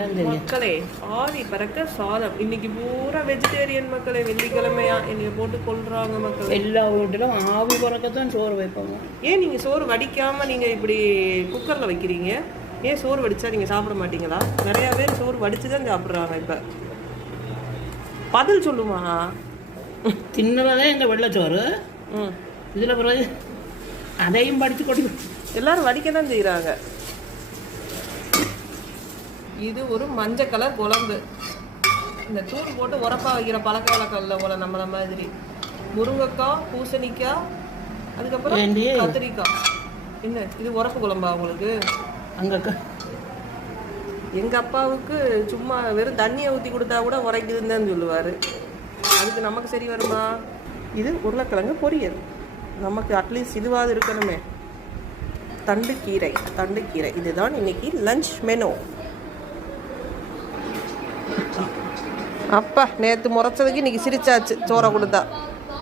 மக்களே, ஆவி பறக்க சாதம். இன்னைக்கு பூரா வெஜிடேரியன் மக்களே. வெள்ளிக்கிழமையா என்னைய போட்டு கொள்றாங்க மக்களே. எல்லா வீட்டிலும் ஆவி பறக்கத்தான் சோறு வைப்பாங்க. ஏன் நீங்க சோறு வடிக்காம நீங்க இப்படி குக்கர்ல வைக்கிறீங்க? ஏன் சோறு வடிச்சா நீங்க சாப்பிட மாட்டீங்களா? நிறைய பேர் சோறு வடிச்சுதான் சாப்பிடுறாங்க. இப்ப பதில் சொல்லுமா? தின்னுறதே எங்க வெள்ளச்சோறு. இதுல பிறகு அதையும் படிச்சு கொடு. எல்லாரும் வடிக்க தான் செய்யறாங்க. இது ஒரு மஞ்சள் கலர் குழம்பு. இந்த தூள் போட்டு உரப்பா வைக்கிற பழக்க வழக்கம் இல்லை போல நம்மள மாதிரி. முருங்கைக்காய், பூசணிக்காய், அதுக்கப்புறம் கத்திரிக்காய். என்ன இது உரப்பு குழம்பா உங்களுக்கு? எங்க அப்பாவுக்கு சும்மா வெறும் தண்ணியை ஊற்றி கொடுத்தா கூட உரைக்குதுன்னு தான் சொல்லுவார். அதுக்கு நமக்கு சரி வருமா? இது உருளைக்கிழங்கு பொரியல். நமக்கு அட்லீஸ்ட் இதுவாது இருக்கணுமே. தண்டுக்கீரை இதுதான் இன்னைக்கு லஞ்ச் மெனு. அப்பா நேற்று முறைச்சதுக்கு இன்னைக்கு சிரிச்சாச்சு சோறை கொடுத்தா.